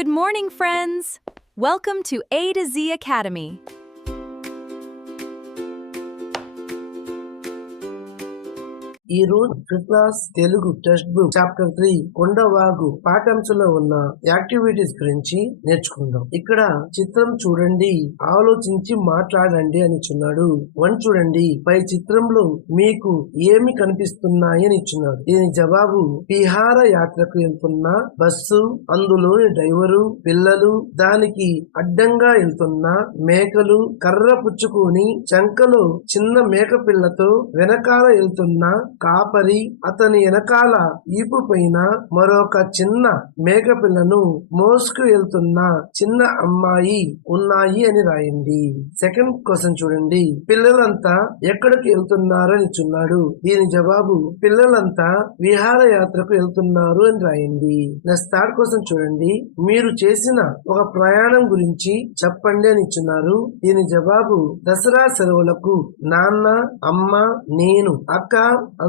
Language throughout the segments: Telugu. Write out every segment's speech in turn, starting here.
Good morning, friends! Welcome to A to Z Academy. ఈ రోజు fifth class Telugu text book chapter 3 కొండవాగు పాఠ్యాంశంలో ఉన్న యాక్టివిటీస్ గురించి నేర్చుకుందాం. ఇక్కడ చిత్రం చూడండి, ఆలోచించి మాట్లాడండి అని ఇచ్చున్నాడు. 1 చూడండి, పై చిత్రంలో మీకు ఏమి కనిపిస్తున్నాయి అని ఇచ్చున్నాడు. దీని జవాబు విహార యాత్రకు వెళ్తున్న బస్సు, అందులోని డ్రైవరు, పిల్లలు, దానికి అడ్డంగా వెళ్తున్న మేకలు, కర్ర పుచ్చుకొని చంకలో చిన్న మేక పిల్లతో వెనకాల వెళ్తున్న కాపరి, అతని వెనకాల ఈపు పైన మరొక చిన్న మేకపిల్లను మోసుకు వెళ్తున్న చిన్న అమ్మాయి ఉన్నాయి అని రాయండి. సెకండ్ క్వశ్చన్ చూడండి, పిల్లలంతా ఎక్కడికి వెళ్తున్నారు అని ఇచ్చున్నాడు. దీని జవాబు పిల్లలంతా విహారయాత్రకు వెళ్తున్నారు అని రాయండి. నెక్స్ట్ థర్డ్ క్వశ్చన్ చూడండి, మీరు చేసిన ఒక ప్రయాణం గురించి చెప్పండి అని ఇచ్చున్నారు. దీని జవాబు దసరా సెలవులకు నాన్న, అమ్మ, నేను, అక్క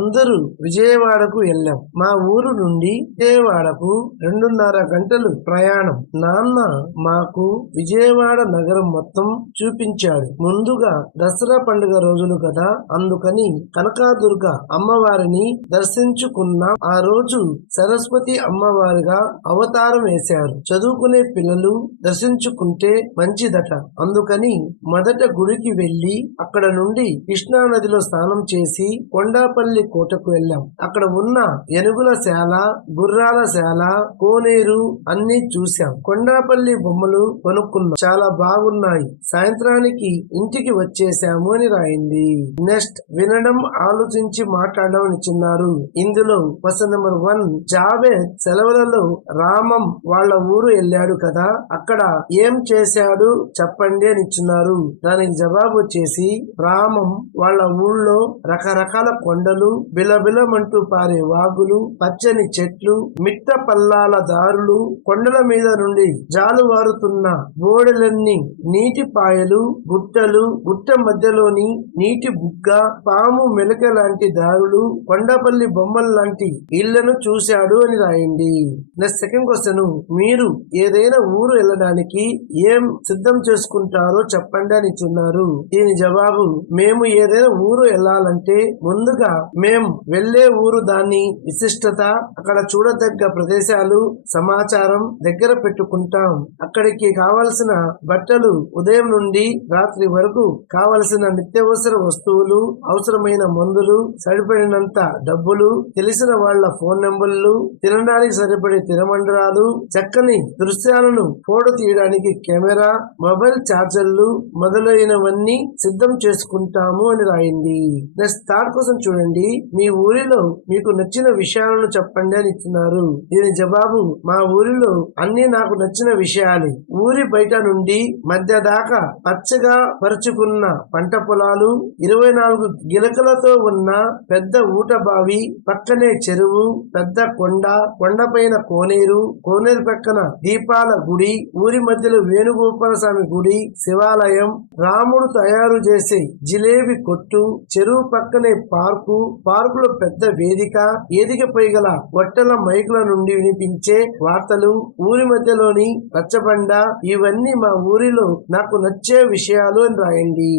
అందరూ విజయవాడకు వెళ్ళాం. మా ఊరు నుండి విజయవాడకు 2.5 గంటలు ప్రయాణం. నాన్న మాకు విజయవాడ నగరం మొత్తం చూపించాడు. ముందుగా దసరా పండుగ రోజులు కదా, అందుకని కనకదుర్గ అమ్మవారిని దర్శించుకున్నాం. ఆ రోజు సరస్వతి అమ్మవారిగా అవతారం వేశారు. చదువుకునే పిల్లలు దర్శించుకుంటే మంచిదట. అందుకని మొదట గుడికి వెళ్లి అక్కడ నుండి కృష్ణా నదిలో స్నానం చేసి కొండాపల్లి కోటకు వెళ్ళాం. అక్కడ ఉన్న ఏనుగుల శాల, గుర్రాల శాల, కోనేరు అన్ని చూశాం. కొండాపల్లి బొమ్మలు కొనుక్కున్నాం, చాలా బాగున్నాయి. సాయంత్రానికి ఇంటికి వచ్చేసాము అని రాయింది. నెక్స్ట్ వినడం, ఆలోచించి మాట్లాడడం అని ఇచ్చిన్నారు. ఇందులో క్వశ్చన్ నెంబర్ 1, జావేద్ సెలవులలో రామం వాళ్ళ ఊరు వెళ్ళాడు కదా, అక్కడ ఏం చేశాడు చెప్పండి అని ఇచ్చిన్నారు. దానికి జవాబు వచ్చేసి రామం వాళ్ళ ఊళ్ళో రకరకాల కొండలు, బిలబిలమంటూ పారే వాగులు, పచ్చని చెట్లు, మిట్ట పల్లాల దారులు, కొండల మీద నుండి జాలువారుతున్న బోడెలన్నీ నీటి పాయలు, గుట్టలు, గుట్ట మధ్యలోని నీటి బుగ్గ, పాము మెలక లాంటి దారులు, కొండపల్లి బొమ్మల లాంటి ఇళ్లను చూశాడు అని రాయండి. నెక్స్ట్ సెకండ్ క్వశ్చన్, మీరు ఏదైనా ఊరు వెళ్ళడానికి ఏం సిద్ధం చేసుకుంటారో చెప్పండి అని ఇచ్చున్నారు. దీని జవాబు మేము ఏదైనా ఊరు వెళ్ళాలంటే ముందుగా మేం వెళ్లే ఊరు, దాని విశిష్టత, అక్కడ చూడదగ్గ ప్రదేశాలు, సమాచారం దగ్గర పెట్టుకుంటాం. అక్కడికి కావలసిన బట్టలు, ఉదయం నుండి రాత్రి వరకు కావలసిన నిత్యావసర వస్తువులు, అవసరమైన మందులు, సరిపడినంత డబ్బులు, తెలిసిన వాళ్ళ ఫోన్ నెంబర్లు, తినడానికి సరిపడే తినమండరాలు, చక్కని దృశ్యాలను ఫోటో తీయడానికి కెమెరా, మొబైల్ ఛార్జర్లు మొదలైనవన్నీ సిద్ధం చేసుకుంటాము అని రాయింది. నెక్స్ట్ థర్డ్ క్వశ్చన్ చూడండి, మీ ఊరిలో మీకు నచ్చిన విషయాలను చెప్పండి అని ఇస్తున్నారు. దీని జవాబు మా ఊరిలో అన్ని నాకు నచ్చిన విషయాలే. ఊరి బయట నుండి మధ్య దాకా పచ్చగా పరుచుకున్న పంట పొలాలు, 24 గిలకలతో ఉన్న పెద్ద ఊట బావి, పక్కనే చెరువు, పెద్ద కొండ, కొండపైన కోనేరు, కోనేరు పక్కన దీపాల గుడి, ఊరి మధ్యలో వేణుగోపాల స్వామి గుడి, శివాలయం, రాముడు తయారు చేసే జిలేబీ కొట్టు, చెరువు పక్కనే పార్కు, పార్కులో పెద్ద వేదిక, వేదికపై గల వట్టల మైకుల నుండి వినిపించే వార్తలు, ఊరి మధ్యలోని రచ్చబండ, ఇవన్నీ మా ఊరిలో నాకు నచ్చే విషయాలు అని రాయండి.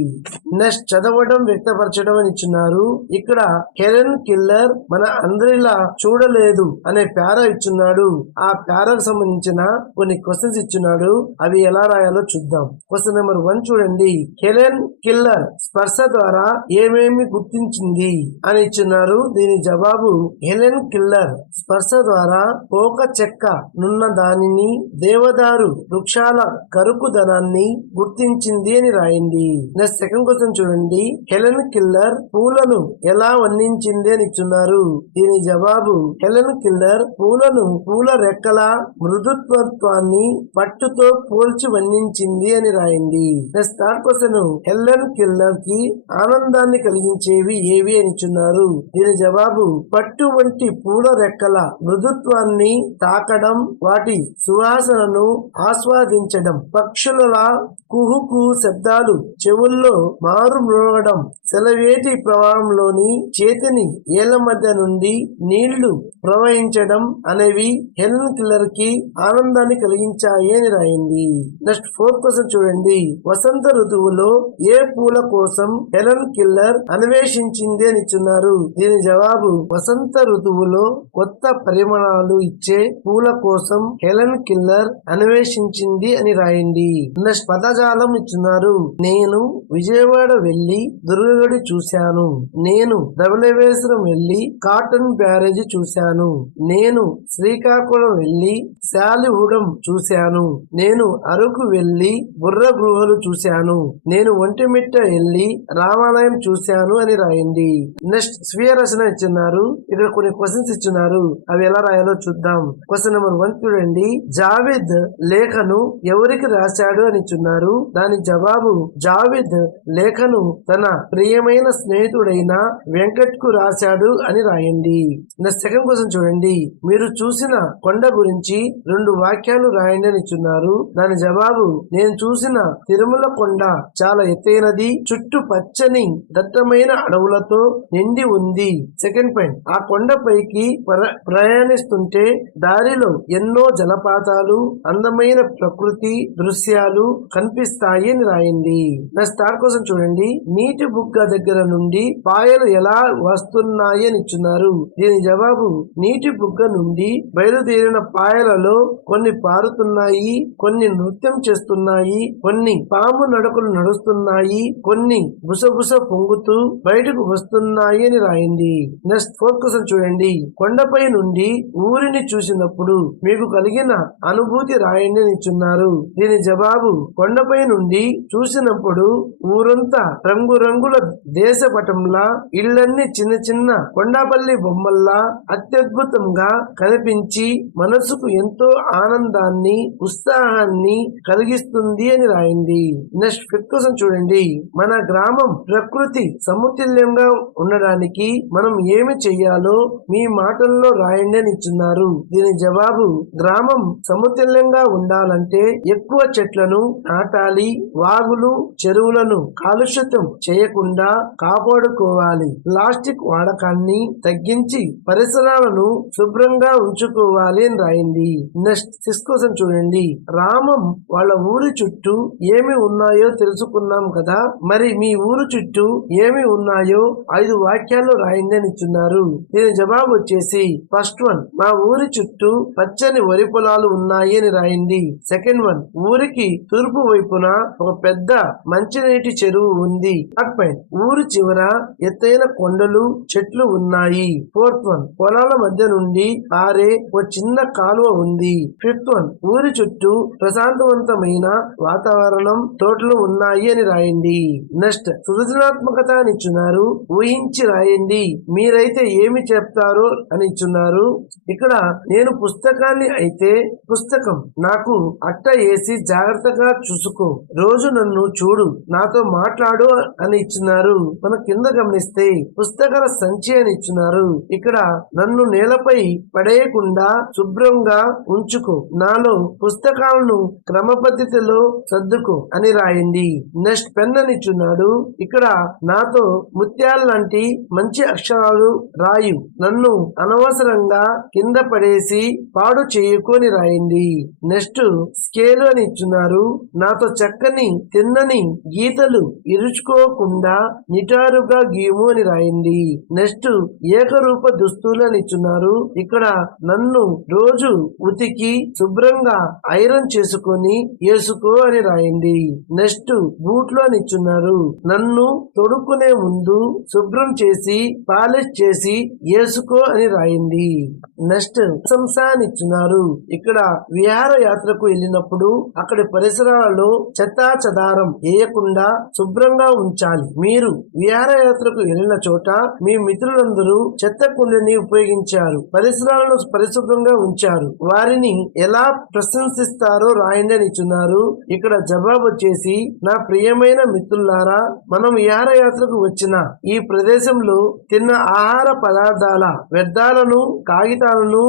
నెక్స్ట్ చదవడం, వ్యక్తపరచడం అని ఇచ్చున్నారు. ఇక్కడ హెలెన్ కెల్లర్ మన అందరిలా చూడలేదు అనే పారా ఇచ్చున్నాడు. ఆ పారాకు సంబంధించిన కొన్ని క్వశ్చన్స్ ఇచ్చున్నాడు. అవి ఎలా రాయాలో చూద్దాం. క్వశ్చన్ నెంబర్ 1 చూడండి, హెలెన్ కెల్లర్ స్పర్శ ద్వారా ఏమేమి గుర్తించింది అని ఇచ్చున్నారు. దీని జవాబు హెలెన్ కెల్లర్ స్పర్శ ద్వారా పోక చెక్క నున్న దానిని, దేవదారు వృక్షాల కరుకుదనాన్ని గుర్తించింది అని రాయండి. నెక్స్ట్ సెకండ్ క్వశ్చన్ చూడండి, హెలెన్ కెల్లర్ పూలను ఎలా వర్ణించింది అని ఇచ్చున్నారు. దీని జవాబు హెలెన్ కెల్లర్ పూలను పూల రెక్కల మృదుత్వాన్ని పట్టుతో పోల్చి వర్ణించింది అని రాయండి. Next third question, Helen Keller కి ఆనందాన్ని కలిగించేవి ఏవి అని ఇచ్చున్నారు. ఇచ్చున్నారు. దీని జవాబు పట్టు వంటి పూల రెక్కల మృదుత్వాన్ని తాకడం, వాటి సువాసనను ఆస్వాదించడం, పక్షుల కుహుకు శబ్దాలు చెవుల్లో మారు మ్రోగడం, సెలవేటి ప్రవాహంలోని చేతిని ఏళ్ల మధ్య నుండి నీళ్లు ప్రవహించడం అనేవి హెలెన్ కిల్లర్ కి ఆనందాన్ని కలిగించాయి అని రాయింది. నెక్స్ట్ 4th క్వశ్చన్ చూడండి. వసంత ఋతువులో ఏ పూల కోసం హెలెన్ కిల్లర్ అన్వేషించింది అని ఇచ్చున్నారు. దీని జవాబు వసంత ఋతువులో కొత్త పరిమాణాలు ఇచ్చే పూల కోసం హెలెన్ కిల్లర్ అన్వేషించింది అని రాయండి. నెక్స్ట్ పదజాలం ఇచ్చున్నారు. నేను విజయవాడ వెళ్లి దుర్గగుడి చూశాను. నేను ధవళేశ్వరం వెళ్లి కాటన్ బ్యారేజీ చూశాను. నేను శ్రీకాకుళం వెళ్లి శాలిగూడెం చూశాను. నేను అరకు వెళ్లి బుర్ర గృహలు చూశాను. నేను ఒంటిమిట్ట వెళ్లి రామాలయం చూశాను అని రాయండి. నెక్స్ట్ స్వీయ రచన ఇచ్చున్నారు. ఇక్కడ కొన్ని క్వశ్చన్స్ ఇచ్చున్నారు. అవి ఎలా రాయాలో చూద్దాం. క్వశ్చన్ నెంబర్ 1 చూడండి. జావేద్ లేఖను ఎవరికి రాశాడు అని ఇచ్చున్నారు. దాని జవాబు జావేద్ లేఖను తన ప్రియమైన స్నేహితుడైన వెంకట్ కు రాశాడు అని రాయండి. నెక్స్ట్ సెకండ్ క్వశ్చన్ చూడండి. మీరు చూసిన కొండ గురించి 2 వాక్యాలు రాయండి అని ఇచ్చున్నారు. దాని జవాబు నేను చూసిన తిరుమల కొండ చాలా ఎత్తైనది, చుట్టూ పచ్చని దట్టమైన అడవులతో నిండి ఉంది. సెకండ్ పాయింట్, ఆ కొండపైకి ప్రయాణిస్తుంటే దారిలో ఎన్నో జలపాతాలు, అందమైన ప్రకృతి దృశ్యాలు కనిపిస్తాయి అని రాయండి. నెక్స్ట్ థర్డ్ క్వశ్చన్ చూడండి. నీటి బుగ్గ దగ్గర నుండి పాయలు ఎలా వస్తున్నాయి అని ఇచ్చున్నారు. దీని జవాబు నీటి బుగ్గ నుండి బయలుదేరిన పాయలలో కొన్ని పారుతున్నాయి, కొన్ని నృత్యం చేస్తున్నాయి, కొన్ని పాము నడకలు నడుస్తున్నాయి, కొన్ని బుసబుస పొంగుతూ బయటకు వస్తున్నాయి అని రాయండి. నెక్స్ట్ 4th క్వశ్చన్ చూడండి. కొండపై నుండి ఊరిని చూసినప్పుడు మీకు కలిగిన అనుభూతి రాయండి అని ఇచ్చున్నారు. దీని జవాబు కొండపై నుండి చూసినప్పుడు ఊరంతా రంగురంగుల దేశపటంలా, ఇళ్లన్నీ చిన్న చిన్న కొండపల్లి బొమ్మల్లా అత్యద్భుతంగా కనిపించి మనసుకు ఎంతో ఆనందాన్ని ఉత్సాహాన్ని కలిగిస్తుంది అని రాయండి. నెక్స్ట్ 5th క్వశ్చన్ చూడండి. మన గ్రామం ప్రకృతి సమతుల్యంగా ఉండడానికి మనం ఏమి చెయ్యాలో మీ మాటల్లో రాయండి అని ఇచ్చున్నారు. దీని జవాబు గ్రామం సమతుల్యంగా ఉండాలంటే ఎక్కువ చెట్లను నాటాలి, వాగులు చెరువులను కాలుష్యం చేయకుండా కాపాడుకోవాలి, ప్లాస్టిక్ వాడకాన్ని తగ్గించి పరిసరాలను శుభ్రంగా ఉంచుకోవాలి అని రాయండి. నెక్స్ట్ 6th క్వశ్చన్ చూడండి. రామం వాళ్ళ ఊరి చుట్టూ ఏమి ఉన్నాయో తెలుసుకున్నాం కదా, మరి మీ ఊరు చుట్టూ ఏమి ఉన్నాయో 5 వాక్యాలు రాయండి అని ఇచ్చున్నారు. దీని జవాబు వచ్చేసి ఫస్ట్ వన్, మా ఊరి చుట్టూ పచ్చని వరి పొలాలు ఉన్నాయి అని రాయండి. సెకండ్ వన్, ఊరికి తూర్పు వైపున ఒక పెద్ద మంచినీటి చెరువు ఉంది. థర్డ్ పాయింట్, ఊరి చివర ఎత్తైన కొండలు చెట్లు ఉన్నాయి. ఫోర్త్ వన్, పొలాల మధ్య నుండి పారే ఓ చిన్న కాలువ ఉంది. ఫిఫ్త్ వన్, ఊరి చుట్టూ ప్రశాంతవంతమైన వాతావరణం తోటలు ఉన్నాయి అని రాయండి. నెక్స్ట్ సృజనాత్మకత అని ఇచ్చున్నారు. ఊహించి రాయండి. మీరైతే ఏమి చెప్తారో అని ఇచ్చున్నారు. ఇక్కడ నేను పుస్తకాన్ని అయితే పుస్తకం నాకు అట్ట వేసి జాగ్రత్తగా చూసుకో, రోజు నన్ను చూడు, నాతో మాట్లాడు అని ఇచ్చున్నారు. మన కింద గమనిస్తే పుస్తకాల సంచి అని ఇచ్చున్నారు. ఇక్కడ నన్ను నేలపై పడేయకుండా శుభ్రంగా ఉంచుకో, నాలో పుస్తకాలను క్రమ పద్ధతిలో సర్దుకో అని రాయండి. నెక్స్ట్ పెన్ అని ఇచ్చున్నాడు. ఇక్కడ నాతో ముత్యాల లాంటి మంచి అక్షరాలు రాయు, నన్ను అనవసరంగా కింద పడేసి పాడు చేయకొని రాయండి. నెక్స్ట్ స్కేలు అని ఇచ్చున్నారు. నాతో చక్కని తిన్నని గీతలు ఇరుచుకోకుండా నిటారుగా గీము అని రాయండి. నెక్స్ట్ ఏకరూప దుస్తులు అని ఇచ్చున్నారు. ఇక్కడ నన్ను రోజు ఉతికి శుభ్రంగా ఐరన్ చేసుకొని వేసుకో అని రాయండి. నెక్స్ట్ బూట్లు అని ఇచ్చున్నారు. నన్ను తొడుక్కునే ముందు శుభ్రం చేసి పాలిష్ చేసి వేసుకో అని రాయండి. నెక్స్ట్ ప్రశంస అని ఇచ్చున్నారు. ఇక్కడ విహార యాత్రకు వెళ్ళినప్పుడు అక్కడి పరిసరాలలో చెత్తా చెదారం వేయకుండా శుభ్రంగా ఉంచాలి. మీరు విహారయాత్రకు వెళ్ళిన చోట మీ మిత్రులందరూ చెత్త కుండని ఉపయోగించారు, పరిసరాలను పరిశుభ్రంగా ఉంచారు, వారిని ఎలా ప్రశంసిస్తారో రాయండి అని ఇచ్చున్నారు. ఇక్కడ జవాబు వచ్చేసి, నా ప్రియమైన మిత్రులారా, మనం విహారయాత్రకు వచ్చిన ఈ ప్రదేశంలో పిల్లలు తిన్న ఆహార పదార్థాల వ్యర్థాలను కాగితాలను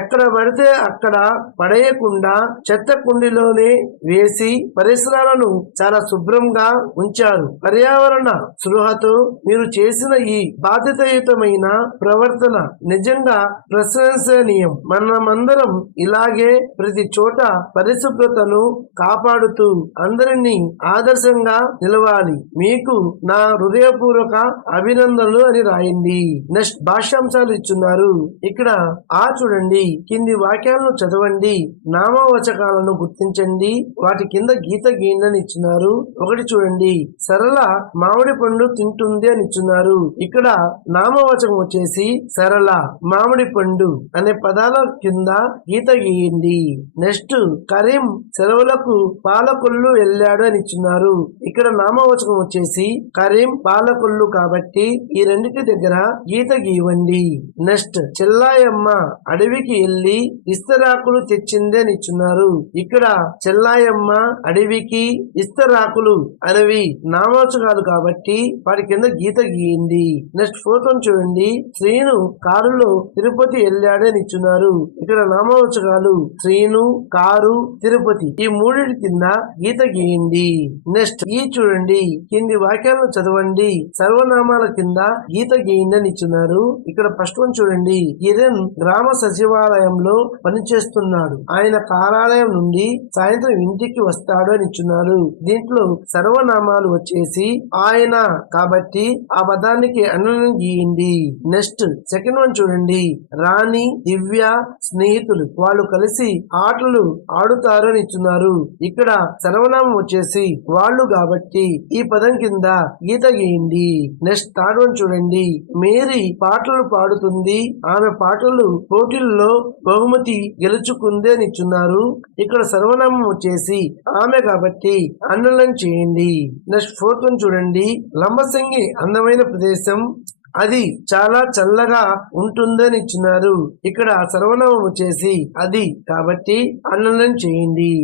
ఎక్కడ పడితే అక్కడ పడేయకుండా చెత్త కుండీలోనే వేసి పరిసరాలను చాలా శుభ్రంగా ఉంచారు. పర్యావరణ స్పృహతో మీరు చేసిన ఈ బాధ్యతాయుతమైన ప్రవర్తన నిజంగా ప్రశంసనీయం. మనమందరం ఇలాగే ప్రతి చోట పరిశుభ్రతను కాపాడుతూ అందరినీ ఆదర్శంగా నిలవాలి. మీకు నా హృదయపూర్వక అభినందనలు అని రాయండి. నెక్స్ట్ భాష్యాంశాలు ఇచ్చున్నారు. ఇక్కడ చూడండి, కింది వాక్యాలను చదవండి, నామవాచకాలను గుర్తించండి, వాటి కింద గీత గీయండి అని ఇచ్చున్నారు. ఒకటి చూడండి, సరళ మామిడి పండు తింటుంది అని ఇచ్చున్నారు. ఇక్కడ నామవాచకం వచ్చేసి సరళ, మామిడి పండు అనే పదాల కింద గీత గీయండి. నెక్స్ట్ కరీం సెలవులకు పాలకొల్లు వెళ్ళాడు అని ఇచ్చున్నారు. ఇక్కడ నామవాచకం వచ్చేసి కరీం పాలకొల్లు కాబట్టి ఈ రెండిటి దగ్గర గీత గీయండి. నెక్స్ట్ చెల్లాయమ్మ అడవికి వెళ్లి ఇస్తరాకులు తెచ్చింది అని ఇచ్చున్నారు. ఇక్కడ చెల్లాయమ్మ అడవికి ఇస్తరాకులు అనేవి నామవాచకాలు కాబట్టి వాటి కింద గీత గీయండి. నెక్స్ట్ ఫోటోను చూడండి, శ్రీను కారులో తిరుపతి వెళ్ళాడు అని ఇచ్చున్నారు. ఇక్కడ నామవాచకాలు శ్రీను, కారు, తిరుపతి ఈ మూడింటి కింద గీత గీయండి. నెక్స్ట్ చూడండి, కింది వాక్యాలను చదవండి, సర్వనామాల కింద గీత గీయండి అని ఇచ్చున్నారు. ఇక్కడ ఫస్ట్ వన్ చూడండి, కిరణ్ గ్రామ సచివాలయంలో పనిచేస్తున్నాడు. ఆయన కార్యాలయం నుండి సాయంత్రం ఇంటికి వస్తాడు అని ఇచ్చున్నారు. దీంట్లో సర్వనామాలు వచ్చేసి ఆయన కాబట్టి ఆ పదానికి అన్వయం గీయండి. నెక్స్ట్ సెకండ్ వన్ చూడండి, రాణి, దివ్య స్నేహితులు వాళ్ళు కలిసి ఆటలు ఆడుతారు అని ఇచ్చున్నారు. ఇక్కడ సర్వనామం వచ్చేసి వాళ్ళు కాబట్టి ఈ పదం కింద గీత గీయండి. నెక్స్ట్ థర్డ్ వన్ చూడండి, మేరీ పాటలు పాడుతుంది, ఆమె పాటలు పోటీల్లో బహుమతి గెలుచుకుంది అని ఇచ్చున్నారు. ఇక్కడ సర్వనామం వచ్చేసి ఆమె కాబట్టి అండర్లైన్ చేయండి. నెక్స్ట్ ఫోర్త్ వన్ చూడండి, లంబసింగి అందమైన ప్రదేశం, అది చాలా చల్లగా ఉంటుందని ఇచ్చినారు. ఇక్కడ సర్వనామం వచ్చేసి అది కాబట్టి అండర్లైన్ చేయండి.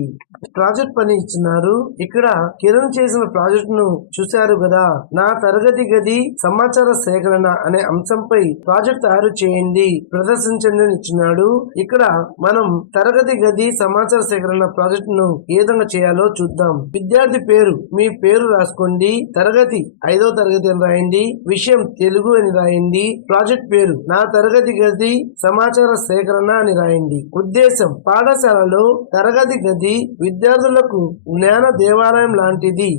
ప్రాజెక్ట్ పని ఇచ్చినారు. ఇక్కడ కిరణ్ చేసిన ప్రాజెక్ట్ ను చూశారు కదా. నా తరగతి గది సమాచార సేకరణ అనే అంశంపై ప్రాజెక్ట్ తయారు చేయండి, ప్రదర్శించండి అని ఇచ్చినాడు. ఇక్కడ మనం తరగతి గది సమాచార సేకరణ ప్రాజెక్ట్ ను ఏ విధంగా చేయాలో చూద్దాం. విద్యార్థి పేరు, మీ పేరు రాసుకోండి. తరగతి 5వ తరగతి అని రాయండి. విషయం తెలుగు అని రాయండి. ప్రాజెక్ట్ పేరు నా తరగతి గది సమాచార సేకరణ అని రాయండి. ఉద్దేశం, పాఠశాలలో తరగతి గది విద్యార్థులకు జ్ఞాన దేవాలయం లాంటిది.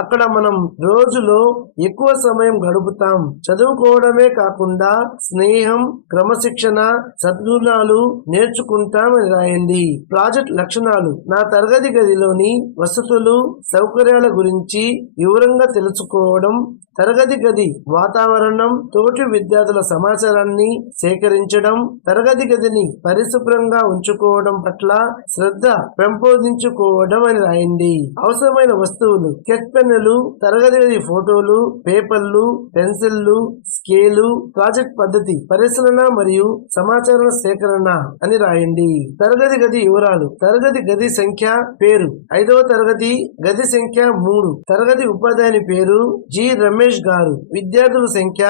అక్కడ మనం రోజులో ఎక్కువ సమయం గడుపుతాం. చదువుకోవడమే కాకుండా స్నేహం, క్రమశిక్షణ, సద్గుణాలు నేర్చుకుంటాం అని రాయండి. ప్రాజెక్ట్ లక్షణాలు, నా తరగతి గదిలోని వసతులు, సౌకర్యాల గురించి వివరంగా తెలుసుకోవడం, తరగతి గది వాతావరణం, తోటి విద్యార్థుల సమాచారాన్ని సేకరించడం, తరగతి గదిని పరిశుభ్రంగా ఉంచుకోవడం పట్ల శ్రద్ధ పెంపొందించుకోవడం అని రాయండి. అవసరమైన వస్తువులు, స్కెచ్ పెన్నులు, తరగతి గది ఫోటోలు, పేపర్లు, పెన్సిళ్లు, స్కేలు. ప్రాజెక్ట్ పద్ధతి, పరిశీలన మరియు సమాచార సేకరణ అని రాయండి. తరగతి గది వివరాలు, తరగతి గది సంఖ్య, పేరు 5వ తరగతి గది సంఖ్య 3, తరగతి ఉపాధ్యాయుని పేరు జి రమేష్ గారు, విద్యార్థుల సంఖ్య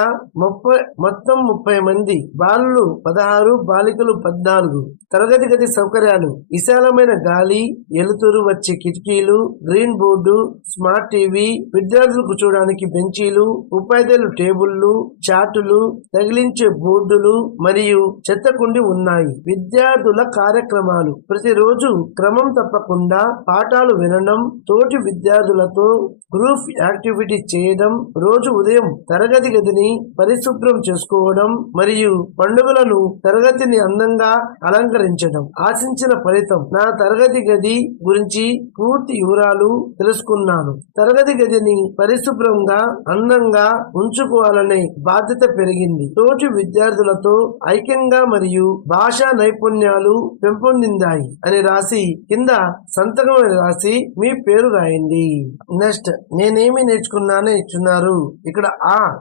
మొత్తం 30 మంది, బాలులు 16, బాలికలు 14. తరగతి గది సౌకర్యాలు, విశాలమైన గాలి, వెలుతురు వచ్చే కిటికీలు, గ్రీన్ బోర్డు, స్మార్ట్ టీవీ, విద్యార్థులు కూర్చోడానికి బెంచీలు, ఉపాధ్యాయులు టేబుళ్లు, చార్టులు, తగిలించే బోర్డులు మరియు చెత్తకుండి ఉన్నాయి. విద్యార్థుల కార్యక్రమాలు, ప్రతిరోజు క్రమం తప్పకుండా పాఠాలు వినడం, తోటి విద్యార్థులతో గ్రూప్ యాక్టివిటీస్ చేయడం, రోజు ఉదయం తరగతి గదిని పరిశుభ్రం చేసుకోవడం మరియు పండుగలను తరగతిని అందంగా అలంకరించడం. ఆశించిన ఫలితం, నా తరగతి గది గురించి పూర్తి వివరాలు తెలుసుకున్నాను. తరగతి గదిని పరిశుభ్రంగా అందంగా ఉంచుకోవాలనే బాధ్యత పెరిగింది. తోటి విద్యార్థులతో ఐక్యంగా మరియు భాషా నైపుణ్యాలు పెంపొందిందాయి అని రాసి కింద సంతకం అని రాసి మీ పేరు రాయండి. నెక్స్ట్ నేనేమి నేర్చుకున్నానో ఇచ్చున్నారు. ఇక్కడ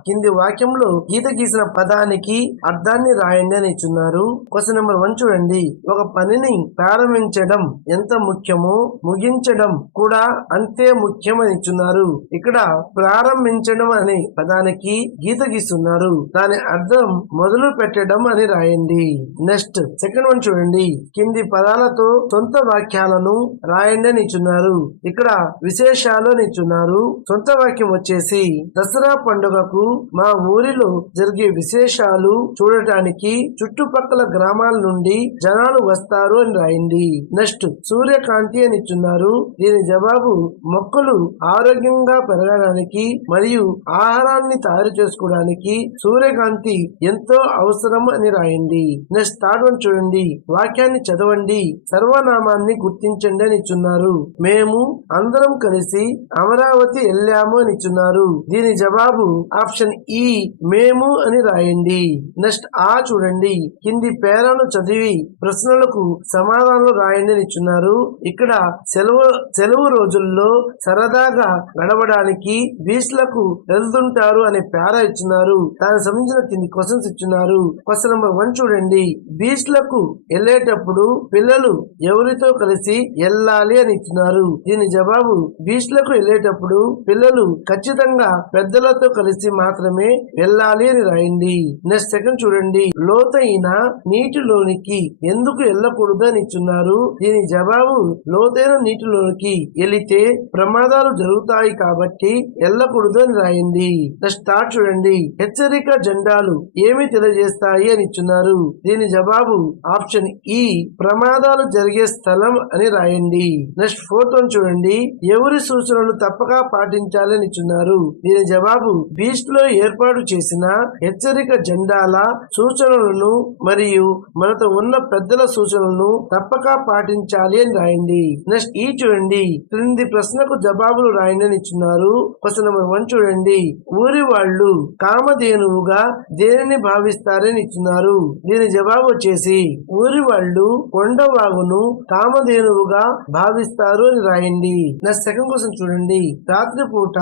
కింది వాక్యంలో గీత గీసిన పదానికి అర్థాన్ని రాయండి అని ఇచ్చున్నారు. క్వశ్చన్ నెంబర్ 1 చూడండి, ఒక పనిని ప్రారంభించడం ఎంత ముఖ్యమో ముగించడం కూడా అంతే ముఖ్యం అని ఇచ్చున్నారు. ఇచ్చున్నారు. ఇక్కడ ప్రారంభించడం అనే పదానికి గీత గీస్తున్నారు. దాని అర్థం మొదలు పెట్టడం అని రాయండి. నెక్స్ట్ సెకండ్ వన్ చూడండి. కింది పదాలతో సొంత వాక్యాలను రాయండి అని ఇచ్చున్నారు. ఇక్కడ విశేషాలు అని ఇచ్చున్నారు. సొంత వాక్యం వచ్చేసి దసరా పండుగకు మా ఊరిలో జరిగే విశేషాలు చూడటానికి చుట్టుపక్కల గ్రామాల నుండి జనాలు వస్తారు అని రాయండి. నెక్స్ట్ సూర్యకాంతి అని ఇచ్చున్నారు. దీని జవాబు మొక్కలు ఆరోగ్యంగా పెరగడానికి మరియు ఆహారాన్ని తయారు చేసుకోవడానికి సూర్యకాంతి ఎంతో అవసరం అని రాయండి. నెక్స్ట్ థర్డ్ వన్ చూడండి. వాక్యాన్ని చదవండి, సర్వనామాన్ని గుర్తించండి అని ఇచ్చున్నారు. మేము అందరం కలిసి అమరావతి వెళ్ళాము అని ఇచ్చున్నారు. దీని జవాబు ఆప్షన్ ఈ మేము అని రాయండి. నెక్స్ట్ ఆ చూడండి. కింది పేరాను చదివి ప్రశ్నలకు సమాధానాలు రాయండి అని ఇచ్చున్నారు. ఇక్కడ సెలవు రోజుల్లో సరదాగా గడవడానికి బీచ్లకు వెళ్తుంటారు అనే పేరా ఇచ్చున్నారు. దానికి సంబంధించిన కింది క్వశ్చన్స్ ఇచ్చున్నారు. క్వశ్చన్ నెంబర్ 1 చూడండి. బీచ్లకు వెళ్ళేటప్పుడు పిల్లలు ఎవరితో కలిసి వెళ్ళాలి అని ఇచ్చున్నారు. దీని జవాబు బీచ్లకు వెళ్ళేటప్పుడు పిల్లలు ఖచ్చితంగా పెద్దలతో కలిసి మాత్రమే వెళ్ళాలి అని రాయండి. నెక్స్ట్ సెకండ్ చూడండి. లోతైన నీటిలోనికి ఎందుకు వెళ్ళకూడదు అని ఇచ్చున్నారు. దీని జవాబు లోతైన నీటిలోనికి వెళితే ప్రమాదాలు జరుగుతాయి కాబట్టి వెళ్ళకూడదు అని రాయండి. నెక్స్ట్ థర్డ్ చూడండి. హెచ్చరిక జెండాలు ఏమి తెలియజేస్తాయి అని ఇచ్చున్నారు. దీని జవాబు ఆప్షన్ ఈ ప్రమాదాలు జరిగే స్థలం అని రాయండి. నెక్స్ట్ ఫోర్త్ వన్ చూడండి. ఎవరి సూచనలు తప్పక పాటించాలి అని ఇచ్చున్నారు. దీని జవాబు బీచ్ లో ఏర్పాటు చేసిన హెచ్చరిక జెండాల సూచనలను మరియు మనతో ఉన్న పెద్దల సూచనలను తప్పక పాటించాలి అని రాయండి. నెక్స్ట్ ఈ చూడండి. క్రింది ప్రశ్నకు జవాబులు రాయండి అని ఇచ్చున్నారు. క్వశ్చన్ నెంబర్ 1 చూడండి. ఊరి వాళ్ళు కామధేనువుగా దేనిని భావిస్తారని ఇచ్చున్నారు. దీని జవాబు వచ్చేసి ఊరి వాళ్ళు కొండవాగును కామధేనువుగా భావిస్తారు అని రాయండి. నెక్స్ట్ సెకండ్ క్వశ్చన్ చూడండి. రాత్రిపూట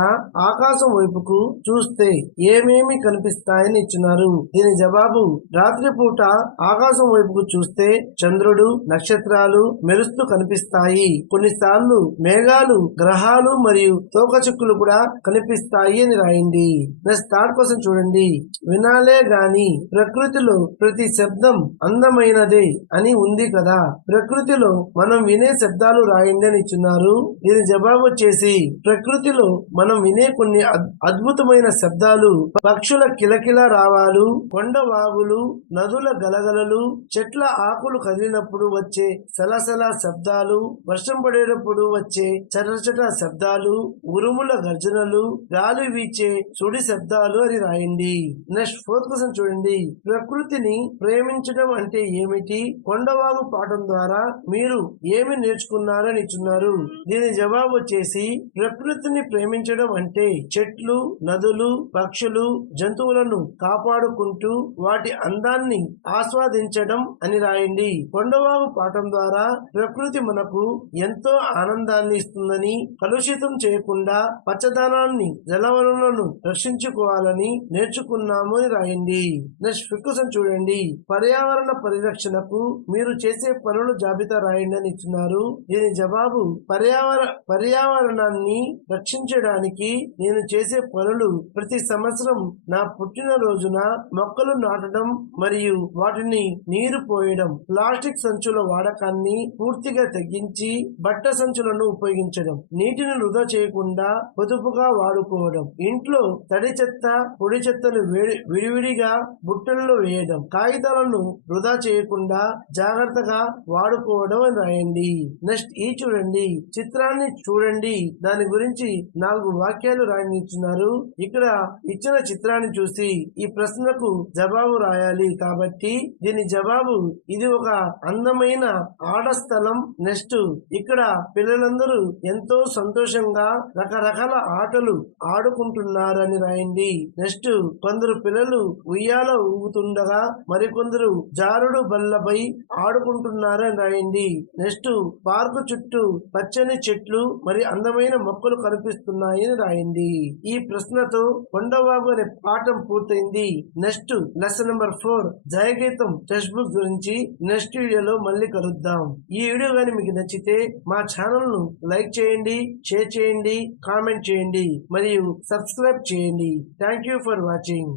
ఆకాశం వైపుకు చూస్తే ఏమేమి కనిపిస్తాయని ఇచ్చున్నారు. దీని జవాబు రాత్రిపూట ఆకాశం వైపుకు చూస్తే చంద్రుడు, నక్షత్రాలు మెరుస్తూ కనిపిస్తాయి. కొన్నిసార్లు మేఘాలు, గ్రహాలు మరియు తోకచుక్కులు కూడా కనిపిస్తాయి అని రాయండి. నెక్స్ట్ థర్డ్ క్వశ్చన్ చూడండి. వినాలే గాని ప్రకృతిలో ప్రతి శబ్దం అందమైనదే అని ఉంది కదా. ప్రకృతిలో మనం వినే శబ్దాలు రాయండి అని ఇచ్చున్నారు. దీని జవాబు వచ్చేసి ప్రకృతిలో మనం వినే కొన్ని అద్భుతమైన శబ్దాలు పక్షుల కిలకిల రావాలు, కొండ వాగులు, నదుల గలగలలు, చెట్ల ఆకులు కదిలినప్పుడు వచ్చే సలసల శబ్దాలు, వర్షం పడేటప్పుడు వచ్చే చటచట శబ్దాలు, ఉరుముల గర్జనలు, గాలి వీచే సుడి శబ్దాలు అని రాయండి. నెక్స్ట్ ఫోర్త్ క్వశ్చన్ చూడండి. ప్రకృతిని ప్రేమించడం అంటే ఏమిటి? కొండవాగు పాఠం ద్వారా మీరు ఏమి నేర్చుకున్నారని ఇచ్చున్నారు. దీని జవాబు వచ్చేసి ప్రకృతిని ప్రేమించడం అంటే చెట్లు, నదులు, పక్షులు, జంతువులను కాపాడుకుంటూ వాటి అందాన్ని ఆస్వాదించడం అని రాయండి. కొండవాగు పాఠం ద్వారా ప్రకృతి మనకు ఎంతో ఆనందాన్ని ఇస్తుందని, కలుషితం చేయకుండా పచ్చదనాన్ని, జలవనరులను రక్షించుకోవాలని నేర్చుకున్నాము అని రాయండి. నెక్స్ట్ ఫిఫ్త్ క్వశ్చన్ చూడండి. పర్యావరణ పరిరక్షణకు మీరు చేసే పనుల జాబితా రాయండి అని ఇచ్చున్నారు. దీని జవాబు పర్యావరణాన్ని రక్షించడానికి నేను చేసే పనులు ప్రతి సంవత్సరం నా పుట్టినరోజున మొక్కలు నాటడం మరియు వాటిని నీరు పోయడం, ప్లాస్టిక్ సంచుల వాడకాన్ని పూర్తిగా తగ్గించి బట్ట సంచులను ఉపయోగించడం, నీటిని వృధా చేయకుండా పొదుపుగా వాడుకోవడం, ఇంట్లో తడి చెత్త, పొడి చెత్తను విడివిడిగా బుట్టల్లో వేయడం, కాగితాలను వృధా చేయకుండా జాగ్రత్తగా వాడుకోవడం అని రాయండి. నెక్స్ట్ ఈ చూడండి. చిత్రాన్ని చూడండి, దాని గురించి 4 వాక్యాలు రాయించున్నారు. ఇక్కడ ఇచ్చిన చిత్రాన్ని చూసి ఈ ప్రశ్నకు జవాబు రాయాలి కాబట్టి దీని జవాబు ఇది ఒక అందమైన ఆట స్థలం. నెక్స్ట్ ఇక్కడ పిల్లలందరూ ఎంతో సంతోషంగా రకరకాల ఆటలు ఆడుకుంటున్నారని రాయండి. నెక్స్ట్ కొందరు పిల్లలు ఉయ్యాల ఊగుతుండగా మరికొందరు జారుడు బల్లపై ఆడుకుంటున్నారని రాయండి. నెక్స్ట్ పార్కు చుట్టూ పచ్చని చెట్లు మరి అందమైన మొక్కలు కనిపిస్తున్నాయని రాయండి. ఈ ప్రశ్నతో కొండవాగు అనే పాఠం పూర్తయింది. Next lesson number 4 Jayageetham text book గురించి నెక్స్ట్ వీడియోలో మళ్ళీ కలుద్దాం. ఈ వీడియో గాని మీకు నచ్చితే మా ఛానల్ ను లైక్ చేయండి, షేర్ చేయండి, చేయండి, కామెంట్ చేయండి మరియు సబ్స్క్రైబ్ చేయండి. Thank you for watching.